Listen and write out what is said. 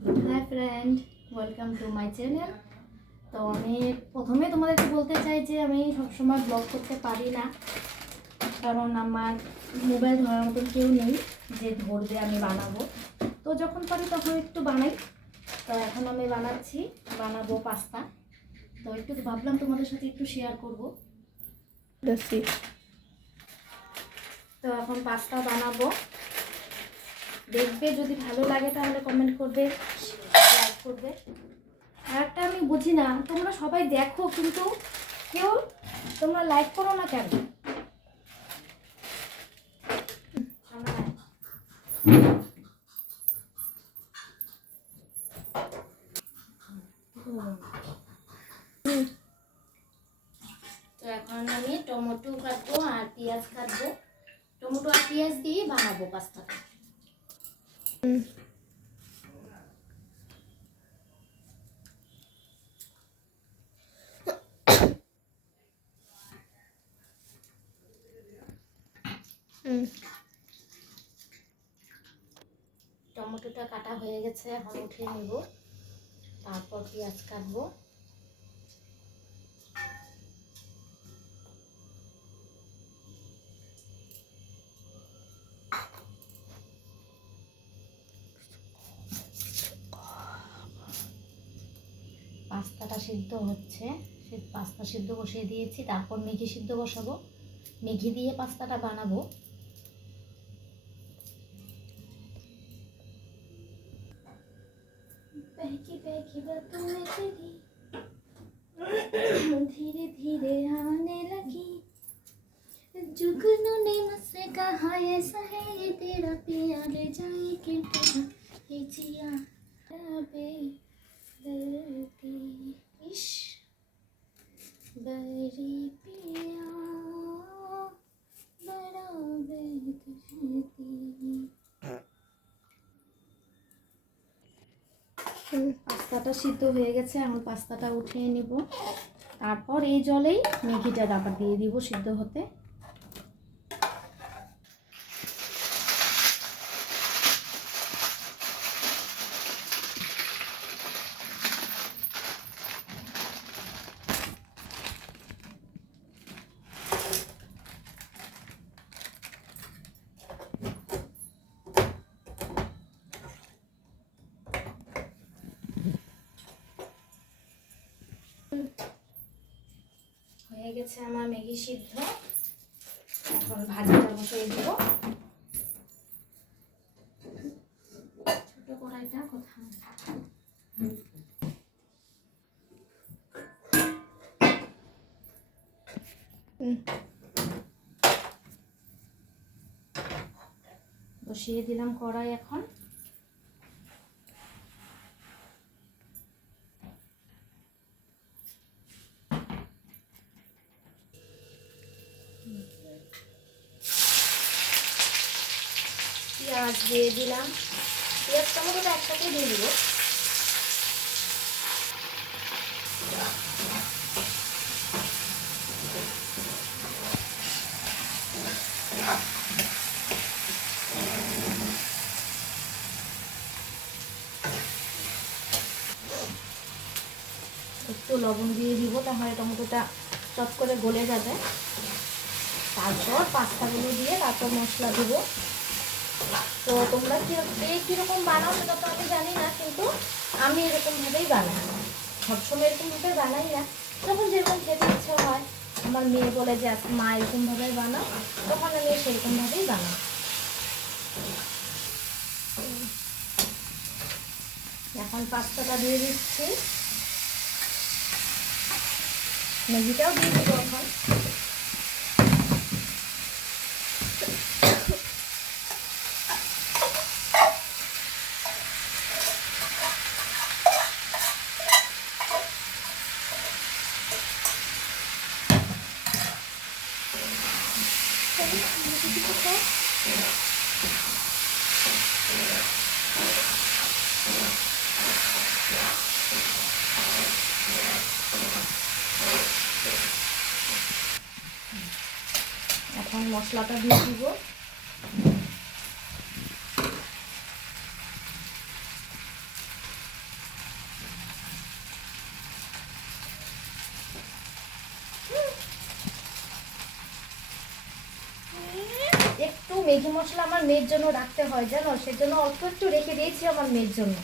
Hi friend, welcome to my channel. তো আমি প্রথমে তোমাদেরকে বলতে চাই যে আমি সবসময় ব্লগ করতে পারি না, কারণ আমার মোবাইল ধরার মতন কেউ নেই যে ধরবে আমি বানাবো। তো যখন পারি তখন একটু বানাই। তো এখন আমি বানাবো পাস্তা। তো একটু ভাবলাম তোমাদের সাথে একটু শেয়ার করবো। তো এখন পাস্তা বানাবো, দেখবে যদি ভালো লাগে তাহলে কমেন্ট করবে, লাইক করবে। আর একটা আমি বুঝি না, তোমরা সবাই দেখো কিন্তু কেউ তোমরা লাইক করো না কেন? তো এখন আমি টমেটো কাটবো আর পেঁয়াজ কাটবো। টমেটো আর পেঁয়াজ দিয়ে বানাবো পাস্তাটা। টমেটোটা কাটা হয়ে গেছে, এখন উঠিয়ে নেব। তারপর পেঁয়াজ কাটবো। পাস্তাটা সিদ্ধ হচ্ছে, পাস্তা সিদ্ধ বসিয়ে দিয়েছি। তারপর ম্যাগি সিদ্ধ বসাবো, ম্যাগি দিয়ে পাস্তাটা বানাবো। बहकी बहकी बातों में तेरी धीरे धीरे आने लगी, जुगनू ने मुझसे कहा ऐसा है ये तेरा पिया ले जाए कि तेरा ये जिया बेदर्दी इश बड़ी पिया बड़ा बेदर्दी। পাস্তাটা সিদ্ধ হয়ে গেছে, এখন পাস্তাটা উঠিয়ে নিব। তারপর এই জলেই ম্যাগিটা আবার দিয়ে দিব সিদ্ধ হতে। হয়ে গেছে আমার ম্যাগি সিদ্ধ, এখন ভাজিটা বসিয়ে দেব। ছোট কড়াইটা কোথায়? বসিয়ে দিলাম কড়াই। এখন পেঁয়াজ দিয়ে দিলাম, পেঁয়াজ টমেটোটা একসাথে দিয়ে দিব। একটু লবণ দিয়ে দিব, তাহলে টমেটোটা চট করে গলে যাবে। তারপর পাস্তাগুলো দিয়ে তারপর মশলা দিব। তো তোমরা কীরকম বানাও সেটা তো আমি জানি না, কিন্তু আমি এরকমভাবেই বানাই। সবসময় এরকমভাবে বানাই না, যখন যেরকম খেতে ইচ্ছা হয়। আমার মেয়ে বলে যে মা এরকমভাবে বানাও, তখন আমি সেরকমভাবেই বানাই। এখন পাস্তাটা দিয়ে দিচ্ছি, ম্যাগিটাও দিয়ে দিব এখন। এখন মশলাটা দিয়ে দিব। ম্যাগি মশলা আমার মেয়ের জন্য রাখতে হয় জানো, সেজন্য অল্প একটু রেখে দিয়েছি আমার মেয়ের জন্য।